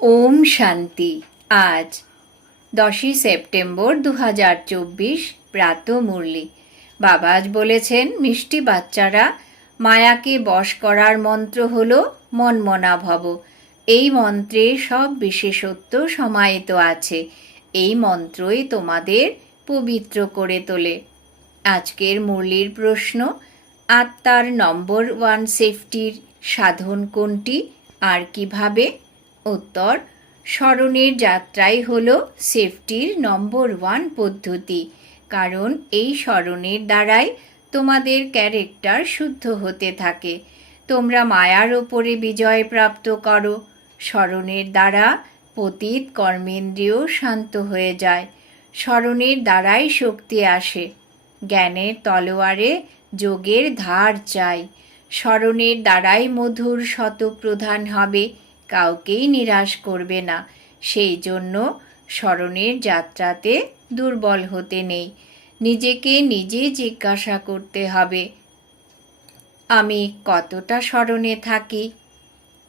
ওম শান্তি। আজ দশই সেপ্টেম্বর দু হাজার চব্বিশ, প্রাত মুরলি। বাবা আজ বলেছেন, মিষ্টি বাচ্চারা, মায়াকে বশ করার মন্ত্র হল মনমনা ভব। এই মন্ত্রে সব বিশেষত্ব সমাহিত আছে। এই মন্ত্রই তোমাদের পবিত্র করে তোলে। আজকের মুরলির প্রশ্ন, আত্মার নম্বর ওয়ান সেফটির সাধন কোনটি? আর কীভাবে? উত্তর, স্মরণের যাত্রাই হল সেফটির নম্বর ওয়ান পদ্ধতি। কারণ এই স্মরণের দ্বারাই তোমাদের ক্যারেক্টার শুদ্ধ হতে থাকে। তোমরা মায়ার ওপরে বিজয় প্রাপ্ত করো। স্মরণের দ্বারা পতীত কর্মেন্দ্রিয় শান্ত হয়ে যায়। স্মরণের দ্বারাই শক্তি আসে। জ্ঞানের তলোয়ারে যোগের ধার চাই। স্মরণের দ্বারাই মধুর শতপ্রধান হবে। কাউকেই নিরাশ করবে না। সেই জন্য স্মরণের যাত্রাতে দুর্বল হতে নেই। নিজেকে নিজে জিজ্ঞাসা করতে হবে, আমি কতটা স্মরণে থাকি?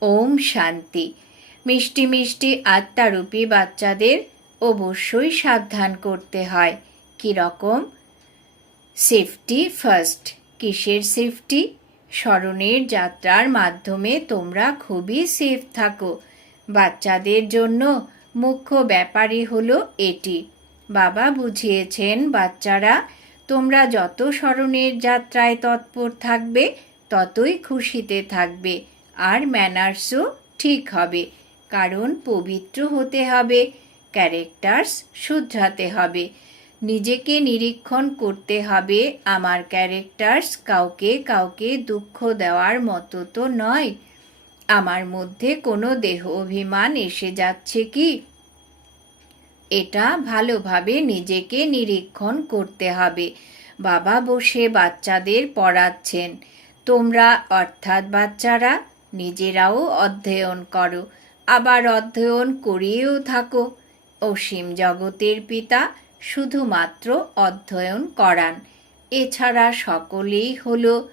ওম শান্তি। মিষ্টি মিষ্টি আত্মারূপী বাচ্চাদের অবশ্যই সাবধান করতে হয়। কীরকম সেফটি ফার্স্ট কিসের সেফটি স্মরণের যাত্রার মাধ্যমে তোমরা খুবই সেফ থাকো। বাচ্চাদের জন্য মুখ্য ব্যাপারই হলো এটি। বাবা বুঝিয়েছেন, বাচ্চারা, তোমরা যত স্মরণের যাত্রায় তৎপর থাকবে, ততই খুশিতে থাকবে আর ম্যানার্সও ঠিক হবে। কারণ পবিত্র হতে হবে ক্যারেক্টার্স শুধরাতে হবে। নিজেকে নিরীক্ষণ করতে হবে। আমার ক্যারেক্টার্স কাউকে কাউকে দুঃখ দেওয়ার মতো তো নয়। আমার মধ্যে কোনো দেহ অভিমান এসে যাচ্ছে কি? এটা ভালোভাবে নিজেকে নিরীক্ষণ করতে হবে। বাবা বসে বাচ্চাদের পড়াচ্ছেন। তোমরা, অর্থাৎ বাচ্চারা, নিজেরাও অধ্যয়ন করো। আবার অধ্যয়ন করিয়েও থাকো। অসীম জগতের পিতা শুধুমাত্র অধ্যয়ন করান। এছাড়া সকলেই হল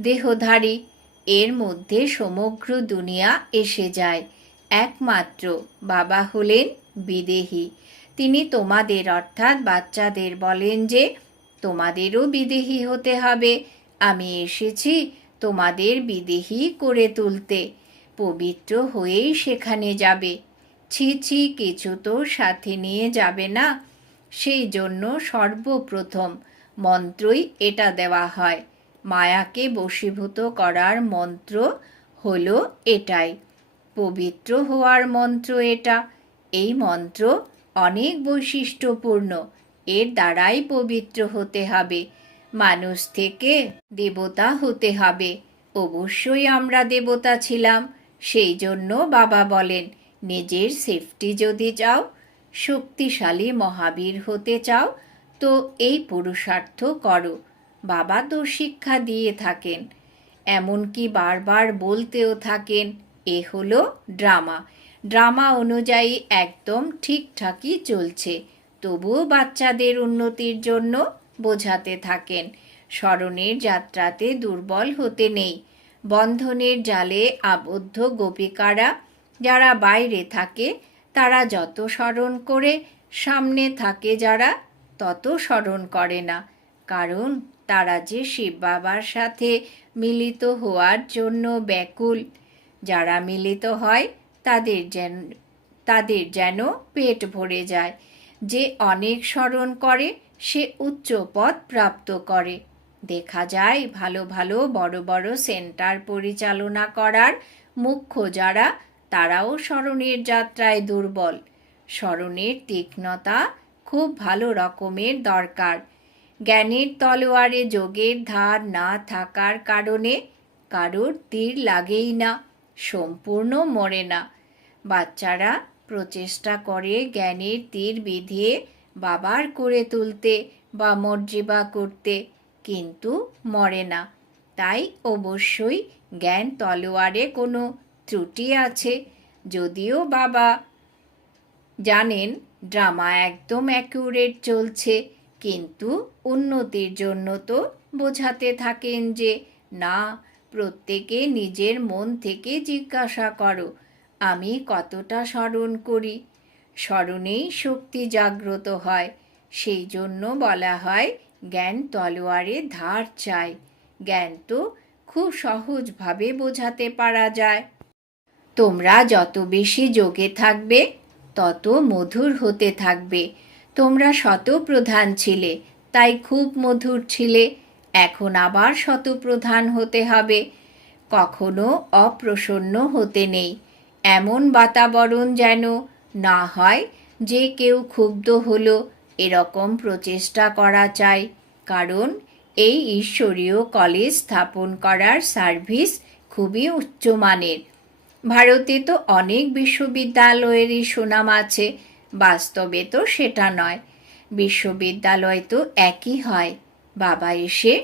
দেহধারী। এর মধ্যে সমগ্র দুনিয়া এসে যায়। একমাত্র বাবা হলেন বিদেহী। তিনি তোমাদের অর্থাৎ বাচ্চাদের বলেন যে, তোমাদেরও বিদেহী হতে হবে। আমি এসেছি তোমাদের বিদেহী করে তুলতে। পবিত্র হয়েই সেখানে যাবে। ছি ছি, কিছু তো সাথে নিয়ে যাবে না। সেই জন্য সর্বপ্রথম মন্ত্রই এটা দেওয়া হয়। মায়াকে বশীভূত করার মন্ত্র হলো এটাই। পবিত্র হওয়ার মন্ত্র এটা। এই মন্ত্র অনেক বৈশিষ্ট্যপূর্ণ। এর দ্বারাই পবিত্র হতে হবে। মানুষ থেকে দেবতা হতে হবে। অবশ্যই আমরা দেবতা ছিলাম। সেই জন্য বাবা বলেন, নিজের সেফটি যদি চাও শক্তিশালী মহাবীর হতে চাও, তো এই পুরুষার্থ করো। বাবা তো শিক্ষা দিয়ে থাকেন। এমনকি বারবার বলতেও থাকেন, এ হলো ড্রামা। ড্রামা অনুযায়ী একদম ঠিকঠাকই চলছে। তবুও বাচ্চাদের উন্নতির জন্য বোঝাতে থাকেন, স্মরণের যাত্রাতে দুর্বল হতে নেই। বন্ধনের জালে আবদ্ধ গোপিকারা, যারা বাইরে থাকে তারা যত স্মরণ করে, সামনে থাকে যারা, তত স্মরণ করে না। কারণ তারা যে শিব বাবার সাথে মিলিত হওয়ার জন্য ব্যাকুল। যারা মিলিত হয়, তাদের যেন তাদের যেন পেট ভরে যায়। যে অনেক স্মরণ করে, সে উচ্চ পদ প্রাপ্ত করে। দেখা যায় ভালো ভালো বড় বড় সেন্টার পরিচালনা করার মুখ্য যারা তারাও স্মরণের যাত্রায় দুর্বল। স্মরণের তীক্ষ্ণতা খুব ভালো রকমের দরকার। জ্ঞানের তলোয়ারে যোগের ধার না থাকার কারণে কারোর তীর লাগেই না, সম্পূর্ণ মরে না। বাচ্চারা প্রচেষ্টা করে জ্ঞানের তীর বিধিয়ে বাবার করে তুলতে বা মর্যাবা করতে, কিন্তু মরে না। তাই অবশ্যই জ্ঞান তলোয়ারে কোনো ত্রুটি আছে। যদিও বাবা জানেন, ড্রামা একদম অ্যাকুরেট চলছে, কিন্তু উন্নতির জন্য তো বোঝাতে থাকেন যে, না, প্রত্যেকে নিজের মন থেকে জিজ্ঞাসা করো, আমি কতটা স্মরণ করি? স্মরণেই শক্তি জাগ্রত হয়। সেই জন্য বলা হয়, জ্ঞান তলোয়ারে ধার চাই। জ্ঞান তো খুব সহজভাবে বোঝাতে পারা যায়। তোমরা যত বেশি যোগে থাকবে, তত মধুর হতে থাকবে। তোমরা শতপ্রধান ছিলে, তাই খুব মধুর ছিলে, এখন আবার শতপ্রধান হতে হবে। কখনো অপ্রসন্ন হতে নেই, এমন বাতাবরণ যেন না হয় যে কেউ ক্ষুব্ধ হলো, এরকম প্রচেষ্টা করা চাই। কারণ এই ঈশ্বরীয় কলেজ স্থাপন করার সার্ভিস খুবই উচ্চমানের। ভারতে তো অনেক বিশ্ববিদ্যালয়েরই সুনাম আছে, বাস্তবে তো সেটা নয়। বিশ্ববিদ্যালয় তো একই হয়, বাবা এসে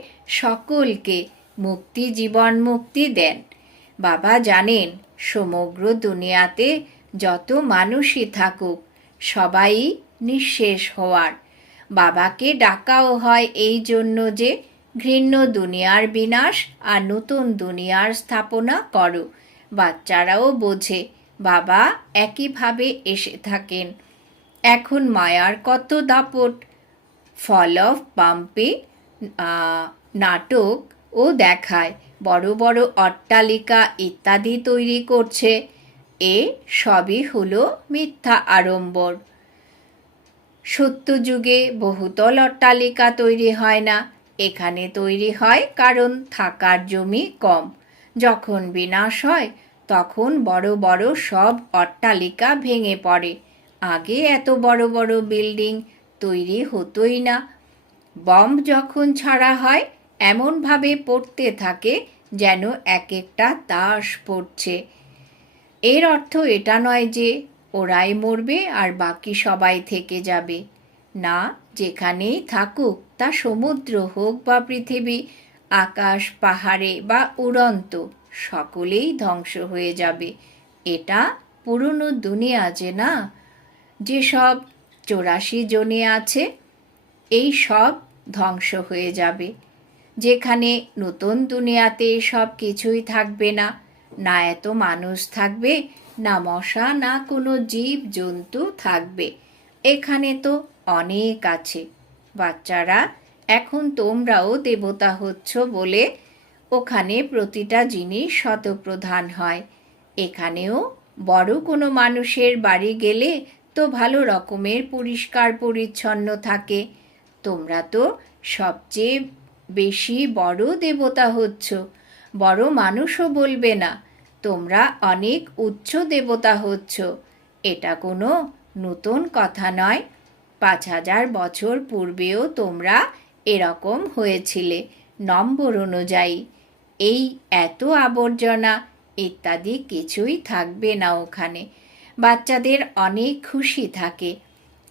সকলকে মুক্তি জীবন মুক্তি দেন। বাবা জানেন, সমগ্র দুনিয়াতে যত মানুষই থাকুক, সবাই নিঃশেষ হওয়ার। বাবাকে ডাকাও হয় এই জন্য যে ঘৃণ্য দুনিয়ার বিনাশ আর নতুন দুনিয়ার স্থাপনা করো। বাচ্চারাও বোঝে, বাবা একইভাবে এসে থাকেন। এখন মায়ার কত দাপট। ফল অফ পাম্পে নাটক ও দেখায়। বড় বড় অট্টালিকা ইত্যাদি তৈরি করছে। এ সবই হলো মিথ্যা আড়ম্বর। সত্যযুগে বহুতল অট্টালিকা তৈরি হয় না। এখানে তৈরি হয় কারণ থাকার জমি কম। যখন বিনাশ হয়, তখন বড় বড় সব অট্টালিকা ভেঙে পড়ে। আগে এত বড় বড় বিল্ডিং তৈরি হতোই না। বম্ব যখন ছাড়া হয়, এমনভাবে পড়তে থাকে যেন এক একটা তাস পড়ছে। এর অর্থ এটা নয় যে ওরাই মরবে আর বাকি সবাই থেকে যাবে। না, যেখানেই থাকুক তা সমুদ্র হোক বা পৃথিবী আকাশ, পাহাড়ে বা উড়ন্ত, সকলেই ধ্বংস হয়ে যাবে। এটা পুরনো দুনিয়া যে না? যেসব চৌরাশি জনে আছে, এই সব ধ্বংস হয়ে যাবে। যেখানে নতুন দুনিয়াতে সব কিছুই থাকবে না না এত মানুষ থাকবে, না মশা, না কোনো জীব, জন্তু থাকবে। এখানে তো অনেক আছে। বাচ্চারা এখন তোমরাও দেবতা হচ্ছ বলে ওখানে প্রতিটা জিনিস শতপ্রধান হয়। এখানেও বড় কোনো মানুষের বাড়ি গেলে তো ভালো রকমের পরিষ্কার পরিচ্ছন্ন থাকে। তোমরা তো সবচেয়ে বেশি বড় দেবতা হচ্ছ। বড় মানুষও বলবে না, তোমরা অনেক উচ্চ দেবতা হচ্ছ। এটা কোনো নতুন কথা নয়। পাঁচ হাজার বছর পূর্বেও তোমরা এরকম হয়েছিলে। নম্বর অনুযায়ী, এই এত আবর্জনা, ইত্যাদি কিছুই থাকবে না ওখানে। বাচ্চাদের অনেক খুশি থাকে।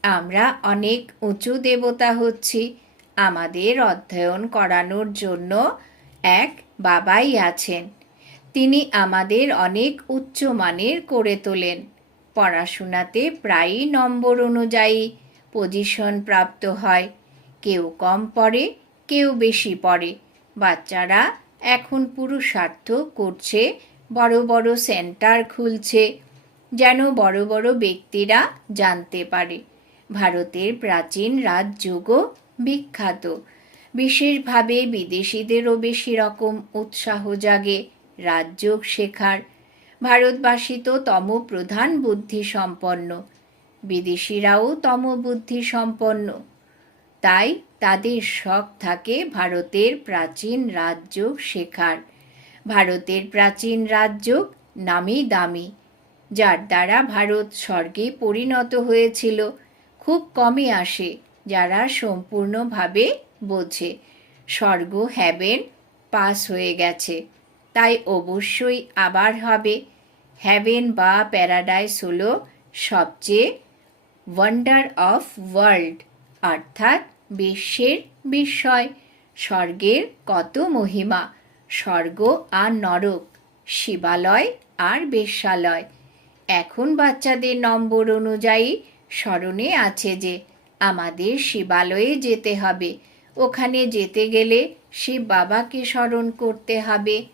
আমরা অনেক উঁচু দেবতা হচ্ছি। আমাদের অধ্যয়ন করানোর জন্য এক বাবাই আছেন। তিনি আমাদের অনেক উচ্চমানের করে তোলেন। পড়াশোনাতে প্রায়ই নম্বর অনুযায়ী পজিশন প্রাপ্ত হয়। কেউ কম পড়ে, কেউ বেশি পড়ে। বাচ্চারা এখন পুরুষার্থ করছে, বড় বড় সেন্টার খুলছে, যেন বড় বড় ব্যক্তিরা জানতে পারে। ভারতের প্রাচীন রাজযোগও বিখ্যাত। বিশেষভাবে বিদেশিদেরও বেশি রকম উৎসাহ জাগে রাজযোগ শেখার। ভারতবাসী তো তম প্রধান বুদ্ধি সম্পন্ন বিদেশিরাও তম বুদ্ধি সম্পন্ন তাই তাদের শখ থাকে ভারতের প্রাচীন রাজযোগ শেখার। ভারতের প্রাচীন রাজযোগ নামি দামি, যার দ্বারা ভারত স্বর্গে পরিণত হয়েছিল। খুব কমই আসে, যারা সম্পূর্ণভাবে বোঝে। স্বর্গ হ্যাবেন, পাস হয়ে গেছে। তাই অবশ্যই আবার হবে। হ্যাভেন বা প্যারাডাইস হলো সবচেয়ে ওয়ান্ডার অফ ওয়ার্ল্ড অর্থাৎ বিশ্বের বিস্ময়। স্বর্গের কত মহিমা। স্বর্গ আর নরক, শিবালয় আর বেশ্যালয়। এখন বাচ্চাদের নম্বর অনুযায়ী স্মরণে আছে যে, আমাদের শিবালয়ে যেতে হবে। ওখানে যেতে গেলে শিব বাবাকে স্মরণ করতে হবে।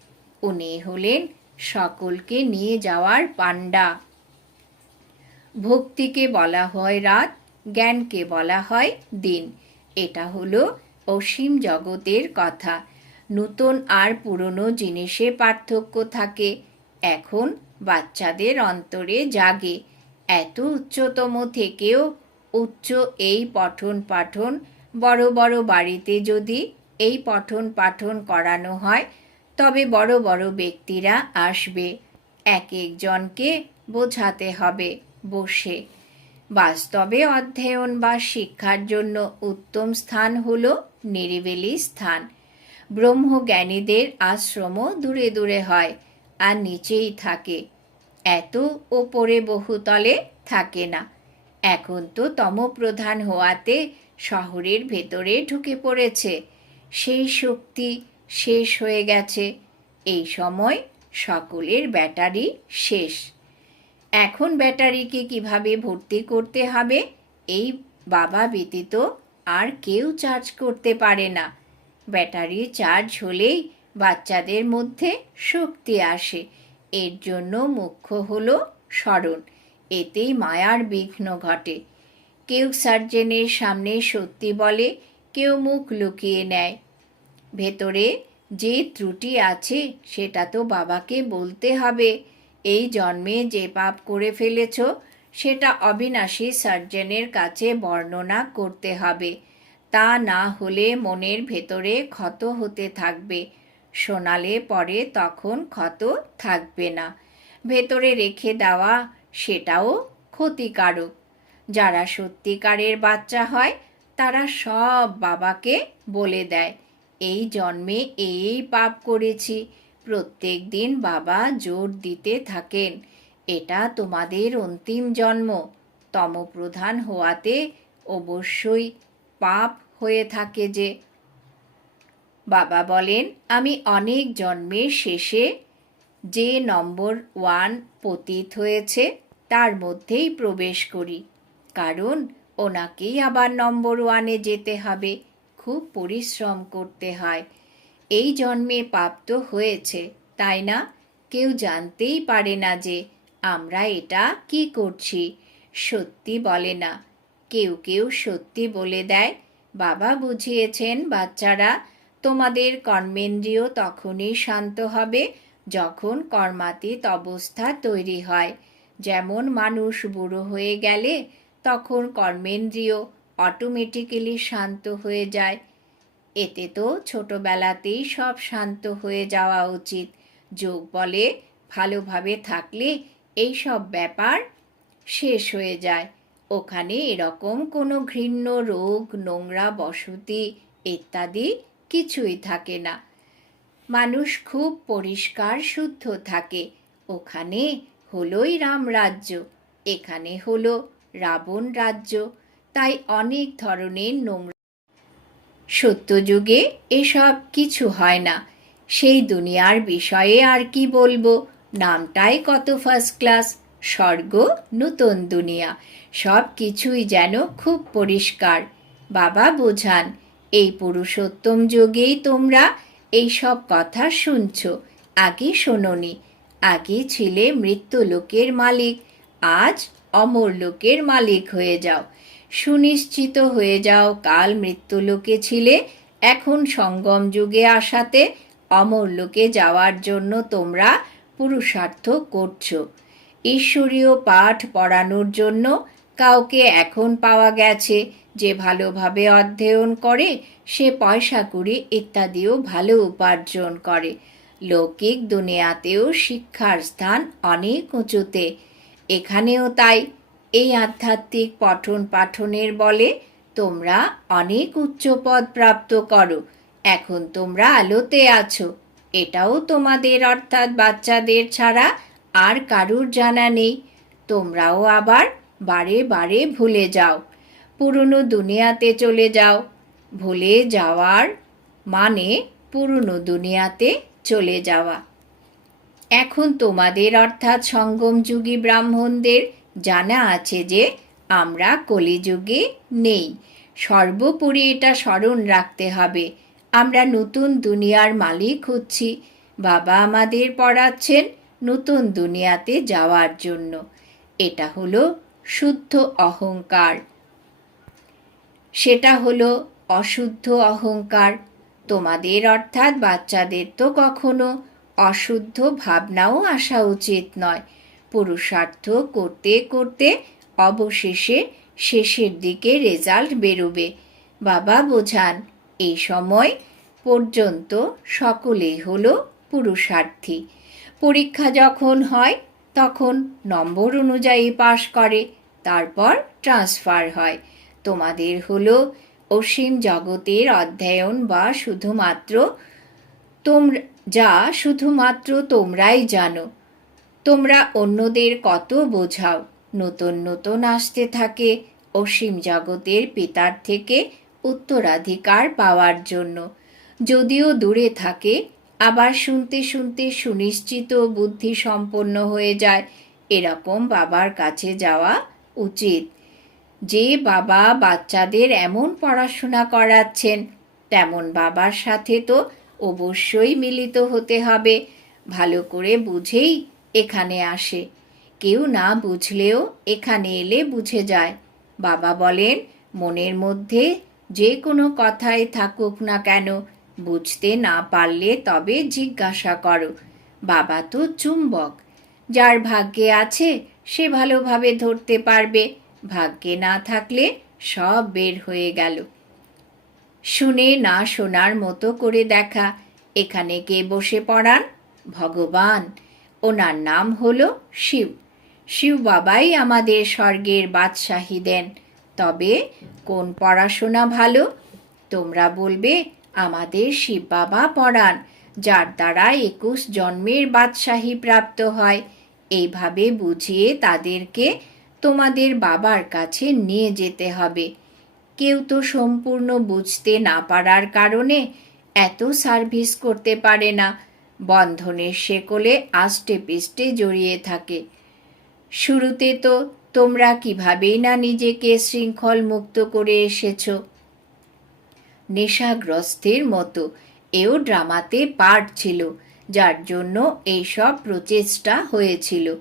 উনি হলেন সকলকে নিয়ে যাওয়ার পাণ্ডা। ভক্তিকে বলা হয় রাত, জ্ঞানকে বলা হয় দিন। এটা হলো অসীম জগতের কথা। নূতন আর পুরনো জিনিসে পার্থক্য থাকে। এখন বাচ্চাদের অন্তরে জাগে। এত উচ্চতম থেকেও উচ্চ এই পঠন পাঠন বড় বড় বাড়িতে যদি এই পঠন পাঠন করানো হয়, তবে বড় বড় ব্যক্তিরা আসবে। এক একজনকে বোঝাতে হবে, বসে। বাস্তবে অধ্যয়ন বা শিক্ষার জন্য উত্তম স্থান হল নিরিবিলি স্থান। ব্রহ্মজ্ঞানীদের আশ্রমও দূরে দূরে হয় আর নিচেই থাকে। এত ওপরে বহুতলে থাকে না। এখন তো তমপ্রধান হওয়াতে শহরের ভেতরে ঢুকে পড়েছে। সেই শক্তি শেষ হয়ে গেছে। এই সময় সকলের ব্যাটারি শেষ। এখন ব্যাটারিকে কীভাবে ভর্তি করতে হবে? এই বাবা ব্যতীত আর কেউ চার্জ করতে পারে না। ব্যাটারি চার্জ হলেই বাচ্চাদের মধ্যে শক্তি আসে। এর জন্য মুখ্য হলো স্মরণ। এতেই মায়ার বিঘ্ন ঘটে। কেউ সার্জেনের সামনে সত্যি বলে, কেউ মুখ লুকিয়ে নেয়। ভেতরে যে ত্রুটি আছে, সেটা তো বাবাকে বলতে হবে। এই জন্মে যে পাপ করে ফেলেছ, সেটা অবিনাশী সার্জেনের কাছে বর্ণনা করতে হবে। তা না হলে মনের ভেতরে ক্ষত হতে থাকবে। শোনালে পরে তখন ক্ষত থাকবে না। ভেতরে রেখে দেওয়া সেটাও ক্ষতিকারক। যারা সত্যিকারের বাচ্চা হয়, তারা সব বাবাকে বলে দেয়, এই জন্মে এই পাপ করেছি। প্রত্যেক দিন বাবা জোর দিতে থাকেন। এটা তোমাদের অন্তিম জন্ম। তমপ্রধান হওয়াতে অবশ্যই পাপ হয়ে থাকে যে। বাবা বলেন, আমি অনেক জন্মের শেষে যে নম্বর ওয়ান পতিত হয়েছে, তার মধ্যেই প্রবেশ করি। কারণ ওনাকেই আবার নম্বর ওয়ানে যেতে হবে। খুব পরিশ্রম করতে হয়। এই জন্মে পাপ তো হয়েছে, তাই না? কেউ জানতেই পারে না যে আমরা এটা কি করছি। সত্যি বলে না। কেউ কেউ সত্যি বলে দেয়, বাবা বুঝিয়েছেন বাচ্চারা, তোমাদের কর্মেন্দ্রিয় তখনই শান্ত হবে যখন কর্মাতীত অবস্থা তৈরি হয়। যেমন মানুষ বুড়ো হয়ে গেলে, তখন কর্মেন্দ্রিয় অটোমেটিক্যালি শান্ত হয়ে যায়। এতে তো ছোটবেলাতেই সব শান্ত হয়ে যাওয়া উচিত। যোগ বলে ভালোভাবে থাকলে এই সব ব্যাপার শেষ হয়ে যায়। ওখানে এরকম কোনো ঘৃণ্য রোগ, নোংরা বসতি ইত্যাদি কিছুই থাকে না। মানুষ খুব পরিষ্কার, শুদ্ধ থাকে। ওখানে হলোই রাম রাজ্য, এখানে হলো রাবণ রাজ্য। তাই অনেক ধরনের নোংরা সত্যযুগে এসব কিছু হয় না। সেই দুনিয়ার বিষয়ে আর কি বলব? নামটাই কত ফার্স্ট ক্লাস স্বর্গ, নূতন দুনিয়া। সব কিছুই যেন খুব পরিষ্কার। বাবা, বোঝান, এই পুরুষোত্তম যুগেই তোমরা এই সব কথা শুনছ। আগে শোনোনি। আগে ছিলে মৃত্যু লোকের মালিক। আজ অমর লোকের মালিক হয়ে যাও। সুনিশ্চিত হয়ে যাও, কাল মৃত্যুলোকে ছিলে। এখন সঙ্গম যুগে আসাতে অমর লোকে যাওয়ার জন্য তোমরা পুরুষার্থ করছ। ঈশ্বরীয় পাঠ পড়ানোর জন্য কাউকে এখন পাওয়া গেছে। যে ভালোভাবে অধ্যয়ন করে, সে পয়সা কুড়ি ইত্যাদিও ভালো উপার্জন করে। লৌকিক দুনিয়াতেও শিক্ষার স্থান অনেক উঁচুতে। এখানেও তাই। এই আধ্যাত্মিক পঠন পাঠনের বলে তোমরা অনেক উচ্চ পদ প্রাপ্ত করো। এখন তোমরা আলোতে আছো। এটাও তোমাদের অর্থাৎ বাচ্চাদের ছাড়া আর কারুর জানা নেই। তোমরাও আবার বারে বারে ভুলে যাও। পুরনো দুনিয়াতে চলে যাও। ভুলে যাওয়ার মানে পুরনো দুনিয়াতে চলে যাওয়া। এখন তোমাদের অর্থাৎ সঙ্গমযুগী ব্রাহ্মণদের জানা আছে যে আমরা কলিযুগে নেই। সর্বোপরি এটা স্মরণ রাখতে হবে। আমরা নতুন দুনিয়ার মালিক হচ্ছি। বাবা আমাদের পড়াচ্ছেন নতুন দুনিয়াতে যাওয়ার জন্য। এটা হলো শুদ্ধ অহংকার। সেটা হলো অশুদ্ধ অহংকার। তোমাদের অর্থাৎ বাচ্চাদের তো কখনো অশুদ্ধ ভাবনাও আসা উচিত নয়। পুরুষার্থ করতে করতে অবশেষে শেষের দিকে রেজাল্ট বেরোবে। বাবা বোঝান, এই সময় পর্যন্ত সকলেই হলো পুরুষার্থী। পরীক্ষা যখন হয়, তখন নম্বর অনুযায়ী পাশ করে, তারপর ট্রান্সফার হয়। তোমাদের হলো অসীম জগতের অধ্যয়ন বা শুধুমাত্র তোমরা, যা শুধুমাত্র তোমরাই জানো। তোমরা অন্যদের কত বোঝাও? নতুন নতুন আসতে থাকে অসীম জগতের পিতার থেকে উত্তরাধিকার পাওয়ার জন্য। যদিও দূরে থাকে, আবার শুনতে শুনতে সুনিশ্চিত বুদ্ধি সম্পন্ন হয়ে যায়। এরকম বাবার কাছে যাওয়া উচিত। যে বাবা বাচ্চাদের এমন পড়াশোনা করাচ্ছেন, তেমন বাবার সাথে তো অবশ্যই মিলিত হতে হবে। ভালো করে বুঝেই এখানে আসে। কেউ না বুঝলেও এখানে এলে বুঝে যায়। বাবা বলেন, মনের মধ্যে যে কোনো কথাই থাকুক না কেন, বুঝতে না পারলে তবে জিজ্ঞাসা করো। বাবা তো চুম্বক। যার ভাগ্যে আছে, সে ভালোভাবে ধরতে পারবে। ভাগ্যে না থাকলে সব বের হয়ে গেল। শুনে না শোনার মতো করে দেখা। এখানে কে বসে পড়ান? ভগবান। ওনার নাম হল শিব। শিব বাবাই আমাদের স্বর্গের বাদশাহী দেন তবে কোন পড়াশোনা ভালো? তোমরা বলবে, আমাদের শিব বাবা পড়ান, যার দ্বারা একুশ জন্মের বাদশাহী প্রাপ্ত হয়। এইভাবে বুঝিয়ে তাদেরকে তোমাদের বাবার কাছে নিয়ে যেতে হবে। কেউ তো সম্পূর্ণ বুঝতে না পারার কারণে এত সার্ভিস করতে পারে না। বন্ধনের শেকলে আষ্টে পিষ্টে জড়িয়ে থাকে। শুরুতে তো তোমরা কিভাবেই না নিজেকে শৃঙ্খল মুক্ত করে এসেছ। নেশাগ্রস্তের মতো এও ড্রামাতে পার্ট ছিল, যার জন্য এইসব প্রচেষ্টা হয়েছিল।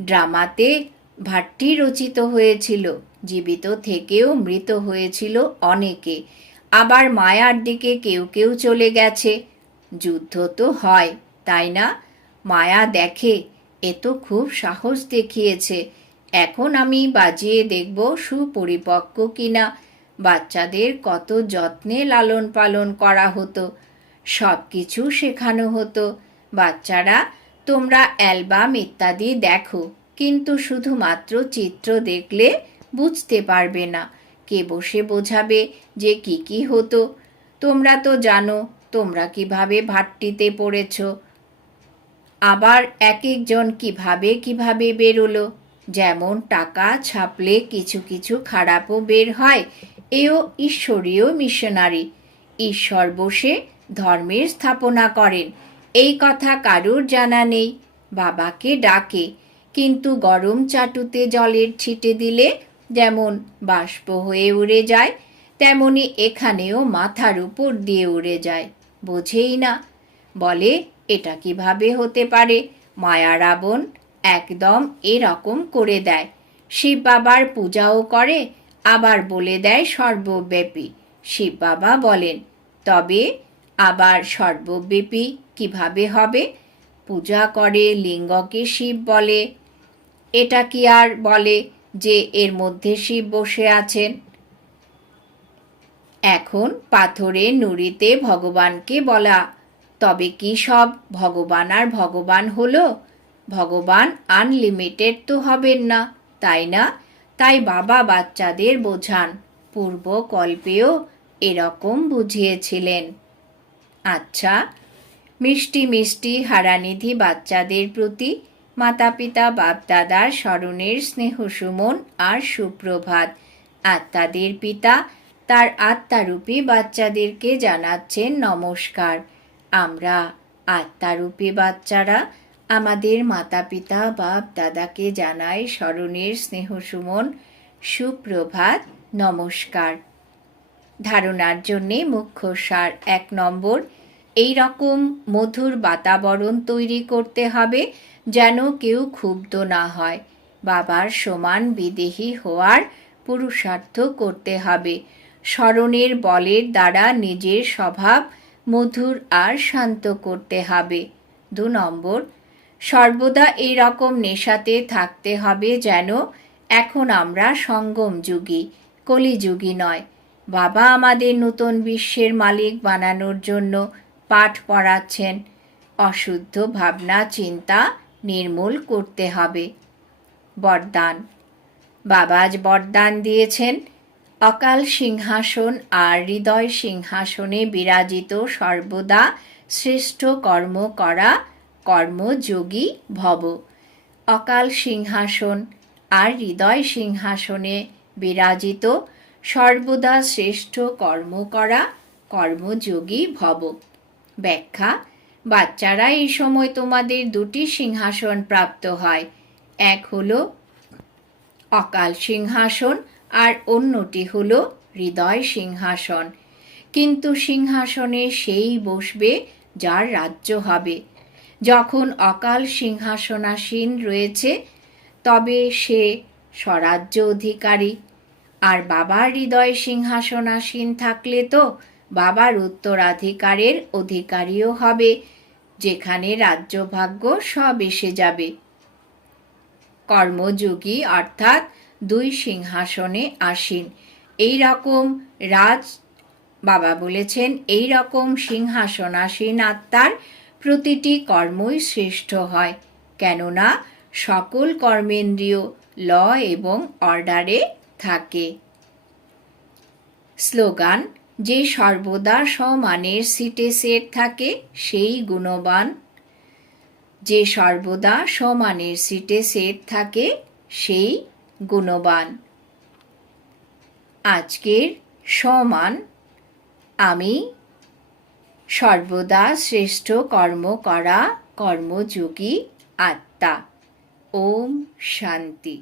ড্রামাতে ভাট্টি রচিত হয়েছিল, জীবিত থেকেও মৃত হয়েছিল অনেকে। আবার মায়ার দিকে কেউ কেউ চলে গেছে। যুদ্ধ তো হয়, তাই না? মায়া দেখে, এ তো খুব সাহস দেখিয়েছে। এখন আমি বাজিয়ে দেখব সুপরিপক্ক কিনা। বাচ্চাদের কত যত্নে লালন পালন করা হতো, সব কিছু শেখানো হতো। বাচ্চারা, তোমরা অ্যালবাম ইত্যাদি দেখো, কিন্তু শুধুমাত্র চিত্র দেখলে বুঝতে পারবে না। কে বসে বোঝাবে যে কি কি হতো? তোমরা তো জানো তোমরা কীভাবে ভাট্টিতে পড়েছ? আবার এক একজন কীভাবে কীভাবে বেরোলো? যেমন টাকা ছাপলে কিছু কিছু খারাপও বের হয়, এও ঈশ্বরীয় মিশনারি। ঈশ্বর বসে ধর্মের স্থাপনা করেন, এই কথা কারুর জানা নেই। বাবাকে ডাকে, কিন্তু গরম চাটুতে জলের ছিটে দিলে যেমন বাষ্প হয়ে উড়ে যায়, তেমনি এখানেও মাথার উপর দিয়ে উড়ে যায়। বোঝেই না। বলে, এটা কীভাবে হতে পারে? মায়া রাবণ একদম এরকম করে দেয়। শিব বাবার পূজাও করে, আবার বলে দেয় সর্বব্যাপী। শিব বাবা বলেন, তবে আবার সর্বব্যাপী কীভাবে হবে? পূজা করে লিঙ্গকে শিব বলে। এটা কি আর বলে যে এর মধ্যে শিব বসে আছেন? এখন পাথরে নুড়িতে ভগবানকে বলা। তবে কি সব ভগবান আর ভগবান হলো? ভগবান আনলিমিটেড তো হবেন না, তাই না? তাই বাবা বাচ্চাদের বোঝান পূর্ব কল্পেও এরকম বুঝিয়েছিলেন। আচ্ছা মিষ্টি মিষ্টি হারানিধি বাচ্চাদের প্রতি মাতা পিতা বাপদাদার স্মরণের স্নেহ সুমন আর সুপ্রভাত আত্মাদের পিতা তার আত্মারূপী বাচ্চাদেরকে জানাচ্ছেন নমস্কার। আমরা আত্মারূপী বাচ্চারা আমাদের মাতা পিতা বাপ দাদাকে জানাই স্মরণের স্নেহ সুমন সুপ্রভাত, নমস্কার। ধারণার জন্যে মুখ্য সার এক নম্বর এই রকম মধুর বাতাবরণ তৈরি করতে হবে যেন কেউ ক্ষুব্ধ না হয়। বাবার সমান বিদেহী হওয়ার পুরুষার্থ করতে হবে। স্মরণের বলের দ্বারা নিজের স্বভাব মধুর আর শান্ত করতে হবে। দু নম্বর, সর্বদা এই রকম নেশাতে থাকতে হবে যেন এখন আমরা সঙ্গম যুগী, কলিযুগী নয়। বাবা আমাদের নতুন বিশ্বের মালিক বানানোর জন্য পাঠ পড়াচ্ছেন। অশুদ্ধ ভাবনা, চিন্তা নির্মূল করতে হবে। বরদান বাবাজ বরদান দিয়েছেন। অকাল সিংহাসন আর হৃদয় সিংহাসনে বিরাজিত সর্বদা শ্রেষ্ঠ কর্ম করা কর্মযোগী ভব। অকাল সিংহাসন আর হৃদয় সিংহাসনে বিরাজিত সর্বদা শ্রেষ্ঠ কর্ম করা কর্মযোগী ভব। ব্যাখ্যা, বাচ্চারা এই সময় তোমাদের দুটি সিংহাসন প্রাপ্ত হয়। এক হলো অকাল সিংহাসন আর অন্যটি হল হৃদয় সিংহাসন। কিন্তু সিংহাসনে সেই বসবে যার রাজ্য হবে। যখন অকাল সিংহাসনাসীন রয়েছে, তবে সে স্বরাজ্য অধিকারী। আর বাবার হৃদয় সিংহাসনাসীন থাকলে তো বাবার উত্তরাধিকারের অধিকারীও হবে, যেখানে রাজ্যভাগ্য সব এসে যাবে। কর্মযোগী অর্থাৎ দুই সিংহাসনে আসীন। এই রকম রাজ বাবা বলেছেন এই রকম সিংহাসন সিংহাসনাসীন আত্মার প্রতিটি কর্মই শ্রেষ্ঠ হয়। কেননা সকল কর্মেন্দ্রীয় ল এবং অর্ডারে থাকে। স্লোগান, যে সর্বদা সমানের সিটে সেট থাকে, সেই গুণবান। যে সর্বদা সমানের সিটে সেট থাকে, সেই গুণবান। আজকের সমান আমি সর্বদা শ্রেষ্ঠ কর্ম করা কর্মযোগী আত্মা। ওম শান্তি।